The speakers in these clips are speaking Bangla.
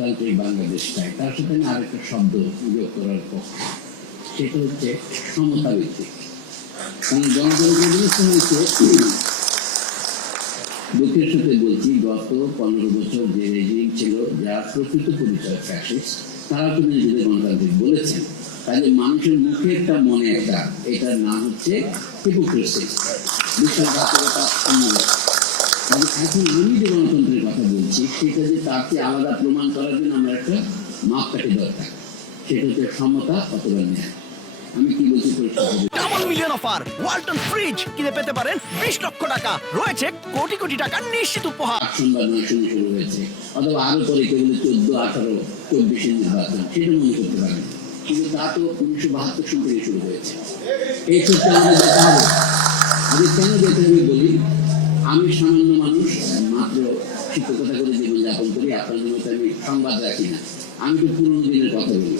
গণতান্ত্রিক বাংলাদেশ চাই, তার সাথে আমি আরেকটা শব্দ যোগ করার পক্ষে, সেটা হচ্ছে সমতা ভিত্তিক। কারণ গণতন্ত্র হয়েছে, দুঃখের সাথে বলছি, গত 15 বছর যে রেজিম ছিল, যার প্রকৃত পরিচয় ফ্যাসিস্ট, তারা তো নিজেদের গণতান্ত্রিক বলেছেন। তাহলে মানুষের মুখে একটা মনে একটা, এটার নাম হচ্ছে হিপোক্রেসি, বিশ্বাসঘাতকতা। এখন আমি যে গণতন্ত্রের কথা বলছি, সেটা যে তাকে আলাদা প্রমাণ করার জন্য আমরা একটা মাপকাঠি দরকার, সেটা হচ্ছে সমতা অথবা ন্যায়। আমি কি বলছি double million offer Walton fridge কিনে পেতে পারেন 20 লক্ষ টাকা, রয়েছে কোটি কোটি টাকা নিশ্চিত উপহার। সংবাদ শুরু হয়েছে, অথবা আরো পরে কেবল 14, 18, 24 নির্বাচন, সেটা মনে করতে পারেন, কিন্তু তা তো 1972 সাল থেকে শুরু হয়েছে। এই ক্ষেত্রে আমাদের যেতে হবে। আমি কেন যেতে হবে বলি, আমি সামান্য মানুষ, মাত্র শিক্ষকতা করে জীবনযাপন করি, আপনাদের মতো আমি সংবাদ রাখি না। আমি তো পুরোনো দিনের কথা বলি।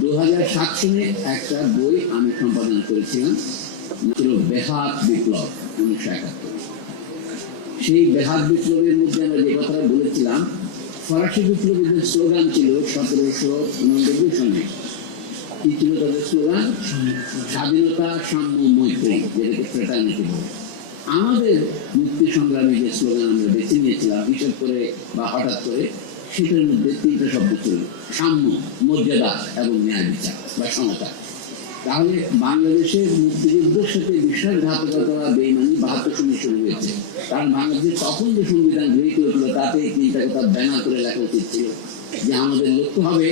2007 সালে একটা বই আমি সম্পাদন করেছিলাম, ছিল বেহাত বিপ্লব 1971। সেই বেহাত বিপ্লবের মধ্যে আমরা যে কথাটা বলেছিলাম, ফরাসি বিপ্লবীদের স্লোগান ছিল 1789 সালে। কি ছিল তাদের স্লোগান? স্বাধীনতা, সাম্য, মৈত্রী, যেটাকে ফ্রেটার্নিটি বলে। আমাদের মুক্তি সংগ্রামী যে স্লোগান আমরা বেছে নিয়েছিলাম হিসেব করে বা হঠাৎ করে, সেটার মধ্যে 3টা শব্দ ছিল, সাম্য, মর্যাদা এবং ন্যায় বিচার বা সমতা। তাহলে বাংলাদেশের মুক্তিযুদ্ধের সাথে বিশ্বাসঘাতকতা, বেইমানি 72 সালে শুরু হয়েছে। কারণ বাংলাদেশের তখন যে সংবিধান গৃহীত হয়েছিল, তাতে 3টা কথা ব্যানার করে লেখা উচিত ছিল যে আমাদের লক্ষ্য হবে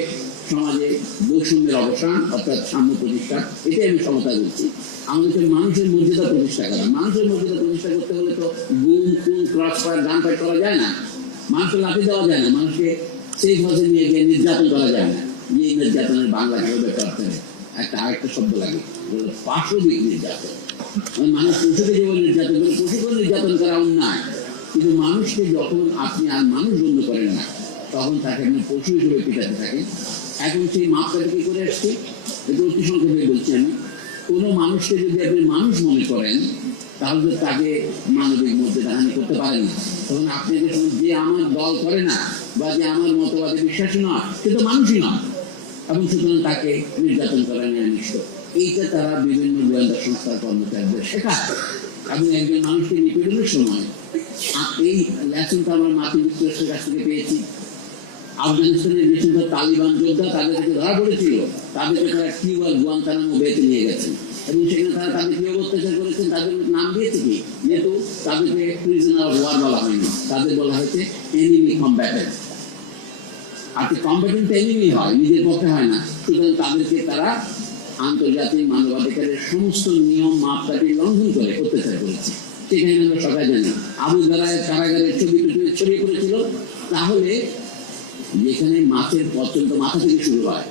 সমাজে বৈষম্যের অবসান, অর্থাৎ সাম্য প্রতিষ্ঠা। এটাই আমি সমতা বলছি। আমাদের মানুষের মর্যাদা প্রতিষ্ঠা করা। মানুষের মর্যাদা প্রতিষ্ঠা করতে হলে তো গুম, খুন, ক্রস ফায়ার, গান ফায়ার করা যায় না, মানুষকে লাঠি দেওয়া যায় না, মানুষকে সেই ভাষে নিয়ে গিয়ে নির্যাতন করা যায় না। এই নির্যাতনের বাংলা কিভাবে করতে হবে, আরেকটা শব্দ লাগে, পাশবিক নির্যাতন। মানুষ পশুকে যেমন নির্যাতন করে, পশুকে নির্যাতন করা অন্যায়, কিন্তু মানুষকে যখন আপনি আর মানুষ বন্ধ করেন না, তখন তাকে আপনি পশু হিসেবে পিটাতে থাকেন। এখন সেই মাপকাঠি কি করে আসছে, এটা অতি সংক্ষেপে বলছি আমি। কোনো মানুষকে যদি আপনি মানুষ মনে করেন, তাহলে তাকে মানবিক মর্যাদা হানি করতে পারেন না। তখন আপনি যে আমার দল করে না বা যে আমার মতবাদে বিশ্বাসী নয়, সে তো মানুষই নয়, এবং সুতরাং তাকে নির্যাতন করা ন্যায়নিষ্ঠ। এইটা তারা বিভিন্ন গোয়েন্দা সংস্থার কর্মচারীদের শেখায়। এবং একজন মানুষকে নিপীড়নের সময় এই লেসনটা আমরা মার্কিন যুক্তরাষ্ট্রের কাছ থেকে পেয়েছি। আফগানিস্তানের যে সমস্ত তালিবান যোদ্ধা, তাদেরকে ধরা পড়েছিল, তাদেরকে তারা কিউবা, গুয়ান্তানামো বেতে নিয়ে গেছেন, এবং সেখানে তারা তাদের কি অত্যাচার করেছেন, তাদের নাম দিয়েছে কি, যেহেতু তাদেরকে প্রিজনার অফ ওয়ার বলা হয়নি, তাদের বলা হয়েছে এনিমি কম্ব্যাটেন্ট। আর কম্ব্যাটেন্ট এনিমি হয়, নিজের পক্ষে হয় না। সুতরাং তাদেরকে তারা আন্তর্জাতিক মানবাধিকারের সমস্ত নিয়ম মাপকাঠি লঙ্ঘন করে অত্যাচার করেছে। সেখানে আমরা সবাই জানি আবু গারায়ের কারাগারের ছবি ছড়িয়ে পড়েছিল। তাহলে যেখানে মাছের পর্যন্ত মাথা থেকে শুরু হয়,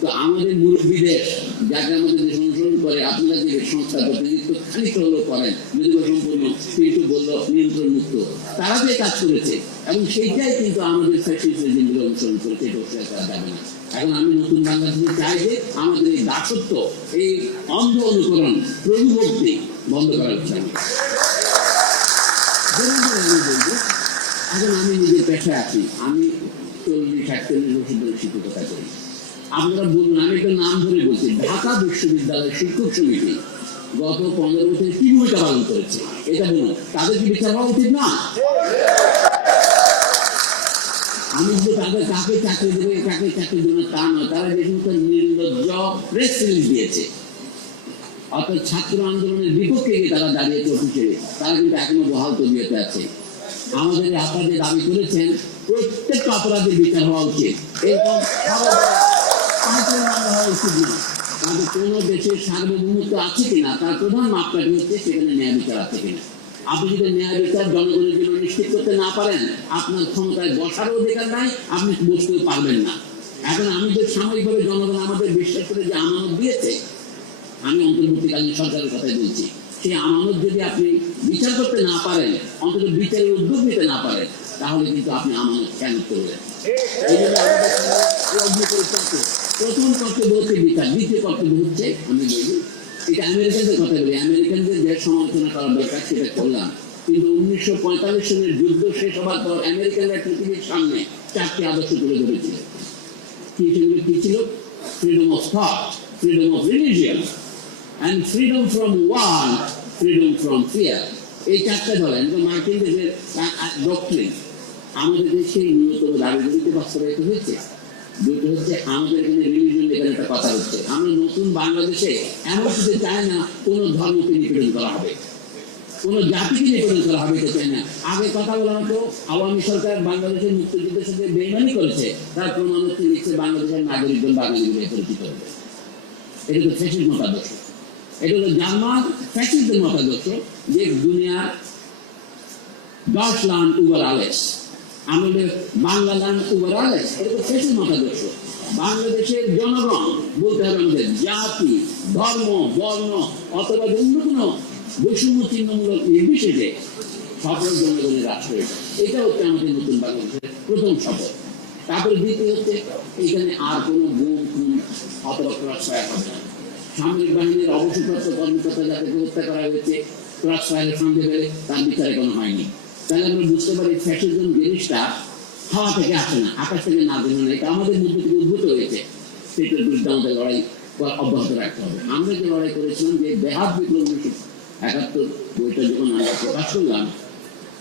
তো আমাদের মুরব্বীদের, যাকে আমাদের দেশ অনুসরণ করে, আপনারা যে সংস্থা প্রতিনিধিত্ব খানিকটা হলেও করেন, যদিও সম্পূর্ণ কিন্তু বললো নিয়ন্ত্রণ মুক্ত, তারা যে কাজ করেছে, এবং সেইটাই কিন্তু আমাদের ফ্যাসিস্ট রেজিমগুলো অনুসরণ করেছে, এটা অস্বীকার করা যাবে না। এখন আমি নতুন বাংলাদেশে চাই যে আমাদের এই দাসত্ব, এই অন্ধ অনুকরণ, প্রভুভক্তি বন্ধ করা উচিত। এখন আমি নিজের পেশায় আছি, আমি 40-41 বছর ধরে শিক্ষকতা করি। আপনারা বলুন, আমি একটা নাম ধরে বলছি, ঢাকা বিশ্ববিদ্যালয়ের শিক্ষক সমিতি গত 15 বছরে কি ভূমিকা পালন করেছে, এটা বলুন। তাদের কি বিচার হওয়া উচিত না? আমি যে তাদের কাকে চাকরি দেবে, কাকে চাকরি দেবে তা নয়, তারা যে সমস্ত নির্লজ্জ প্রেস রিলিজ দিয়েছে, অর্থাৎ ছাত্র আন্দোলনের বিপক্ষে গিয়ে তারা দাঁড়িয়েছে অফিসে, তারা কিন্তু এখনো বহাল তবিয়তে আছে। আমাদের আপনারা যে দাবি করেছেন, প্রত্যেকটা অপরাধের বিচার হওয়া উচিত, এরকম হওয়া উচিত না। তাদের কোনো দেশের সার্বভৌমত্ব আছে কিনা তার প্রধান মাপকাঠি হচ্ছে সেখানে ন্যায় বিচার আছে কিনা। আপনি যদি ন্যায় বিচার জনগণের জন্য নিশ্চিত করতে না পারেন, আপনার ক্ষমতায় বসার অধিকার নাই, আপনি বসতেও পারবেন না। এখন আমাদের সাময়িকভাবে জনগণ আমাদের বিশ্বাস করে যে আমানত দিয়েছে, আমি অন্তর্বর্তীকালীন সরকারের কথাই বলছি, সেই আমানত যদি আপনি বিচার করতে না পারেন, অন্তত বিচারের উদ্যোগ নিতে না পারেন, তাহলে কিন্তু আপনি আমানত কেন করবেন? এই জন্য আমাদের প্রথম কর্তব্য হচ্ছে বিচার, দ্বিতীয় কর্তব্য হচ্ছে, আমি বলি এটা আমেরিকানদের কথা বলি, আমেরিকানদের যে সমালোচনা করার দরকার সেটা করলাম, কিন্তু 1945 সালের যুদ্ধ শেষ হওয়ার পর আমেরিকানরা পৃথিবীর সামনে চারটি আদর্শ তুলে ধরেছিল। সেগুলো কি ছিল? Freedom of thought, freedom of religion and freedom from war, freedom from fear. এই চারটা ধরেন মার্কিন দেশের ডক্ট্রিন আমাদের দেশে ন্যূনতম দাবিগুলিতে বাস্তবায়িত হয়েছে। দুটো হচ্ছে আমাদের এখানে রিলিজিয়ন, এখানে একটা কথা হচ্ছে আমরা নতুন বাংলাদেশে এমন কিছু চাই না কোনো ধর্মকে নিপীড়ন করা হবে, কোনো জাতিকে নিপীড়ন করা হবে, এটা চাই না। আগে কথা বলা হতো আওয়ামী সরকার বাংলাদেশের মুক্তিযুদ্ধের সাথে বেইমানি করেছে, তার প্রমাণ হচ্ছে লিখছে বাংলাদেশের নাগরিকগণ বাঙালি পরিচিত হবে। এটা তো ফ্যাসিস্ট মতাদর্শ, এটা হলো জার্মান ফ্যাসিস্টদের মতাদর্শ যে দুনিয়ার 10 লান উবার আলেস, আমাদের বাংলা লান উবার আলেস, এটা তো ফ্যাসিস্ট মতাদর্শ। বাংলাদেশের জনগণ বলতে হবে আমাদের জাতি, ধর্ম, বর্ণ অথবা অন্য কোনো বৈষম্য চিহ্নমূলক নির্বিশেষে সকল জনগণের রাষ্ট্র। এটা হচ্ছে আমাদের নতুন বাংলাদেশের প্রথম শপথ। তারপরে দ্বিতীয় হচ্ছে এখানে আর কোনো গুম খুন অথবা ক্রসফায়ার হবে না। সামরিক বাহিনীর অবসরপ্রাপ্ত কর্মকর্তা যাদেরকে হত্যা করা হয়েছে ক্রসফায়ারের সঙ্গে বেড়ে তার বিচার এখনো হয়নি। তাহলে আমরা বুঝতে পারি ফ্যাসিজম জিনিসটা হাওয়া থেকে আসে না, আকাশ থেকে না দেবে না, এটা আমাদের মধ্যে থেকে উদ্ভূত হয়েছে। সেটার বিরুদ্ধে আমাদের লড়াই অব্যাহত রাখতে হবে। আমরা যে লড়াই করেছিলাম যে বেহাত বিপ্লব 1971 বইটা যখন আমরা প্রকাশ করলাম,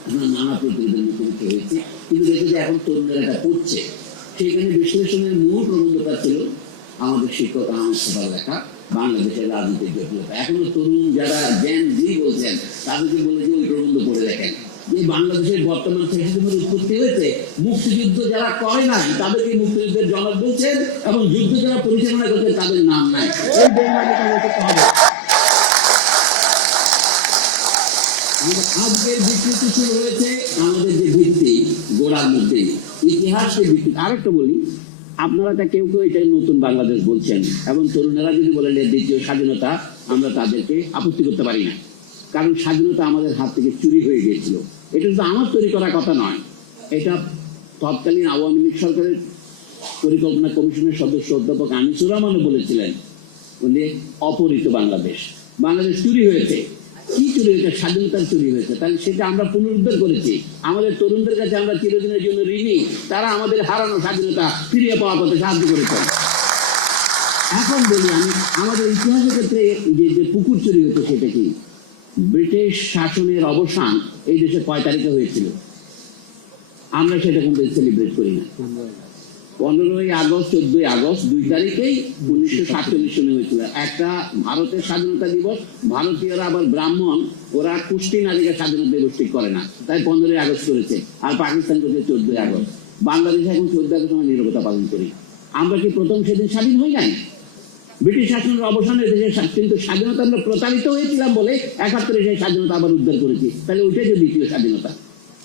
আমরা নানা প্রতিরোধের মুখোমুখি হয়েছি, কিন্তু দেখে যে এখন তরুণরা এটা পড়ছে। সেইখানে বিশ্লেষণের মূল প্রবন্ধটা ছিল আমাদের শিক্ষক আহমদ সবার লেখা বাংলাদেশের রাজনীতির জটিলতা। এখনো তরুণ যারা জ্ঞান জি বলছেন তাদেরকে বলে যে ওই প্রবন্ধ পড়ে দেখেন যে বাংলাদেশের বর্তমান ফ্যাসিজমের উৎপত্তি হয়েছে মুক্তিযুদ্ধ যারা করে নাই তাদেরকে মুক্তিযুদ্ধের জনক বলছেন এবং যুদ্ধ যারা পরিচালনা করছেন তাদের নাম নাই। এই বেইমানিটা করতে হবে। আজকের বিকৃতি শুরু হয়েছে আমাদের যে ভিত্তি গোড়ার মধ্যে ইতিহাসের ভিত্তি। আরেকটা বলি, আপনারা তা কেউ কেউ এটাই নতুন বাংলাদেশ বলছেন এবং তরুণেরা যদি বলেন দ্বিতীয় স্বাধীনতা, আমরা তাদেরকে আপত্তি করতে পারি না, কারণ স্বাধীনতা আমাদের হাত থেকে চুরি হয়ে গিয়েছিল। এটা তো আমার তৈরি করা কথা নয়, এটা তৎকালীন আওয়ামী লীগ সরকারের পরিকল্পনা কমিশনের সদস্য অধ্যাপক আনিসুর রহমানও বলেছিলেন উনি অপহৃত বাংলাদেশ, বাংলাদেশ চুরি হয়েছে। কি চুরি হয়েছে? স্বাধীনতার চুরি হয়েছে। তাহলে সেটা আমরা পুনরুদ্ধার করেছি। আমাদের তরুণদের কাছে আমরা চিরদিনের জন্য ঋণী, তারা আমাদের হারানো স্বাধীনতা ফিরিয়ে পাওয়া করতে সাহায্য করেছে। এখন বলি আমি আমাদের ইতিহাসের ক্ষেত্রে যে পুকুর চুরি হয়েছে সেটা কি? ব্রিটিশ শাসনের অবসান এই দেশে কয় তারিখে হয়েছিল? আমরা সেটা কিন্তু সেলিব্রেট করি না। 15ই আগস্ট 14ই আগস্ট 2 তারিখেই 1947 সনে হয়েছিল একটা ভারতের স্বাধীনতা দিবস। ভারতীয়রা আবার ব্রাহ্মণ, ওরা কুষ্টি নারীকে স্বাধীনতা দিবস ঠিক করে না, তাই 15ই আগস্ট করেছে। আর পাকিস্তান করেছে 14ই আগস্ট। বাংলাদেশে এখন 14 আগস্ট আমরা নীরবতা পালন করি। আমরা কি প্রথম সেদিন স্বাধীন হই নাই? ব্রিটিশ শাসনের অবসানে দেশের কিন্তু স্বাধীনতা আমরা প্রতারিত হয়েছিলাম বলে 71-এ সেই স্বাধীনতা আবার উদ্ধার করেছি। তাহলে ওইটাই যে দ্বিতীয় স্বাধীনতা।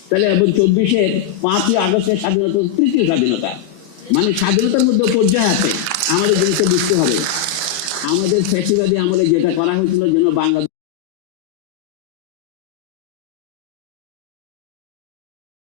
তাহলে এবং 24-এর 5ই আগস্টের স্বাধীনতা তৃতীয় স্বাধীনতা। মানে স্বাধীনতার মধ্যে পর্যায়ে আছে। আমাদের জিনিসটা বুঝতে হবে, আমাদের ফ্যাসিবাদী আমলে যেটা করা হয়েছিল যেন বাংলাদেশ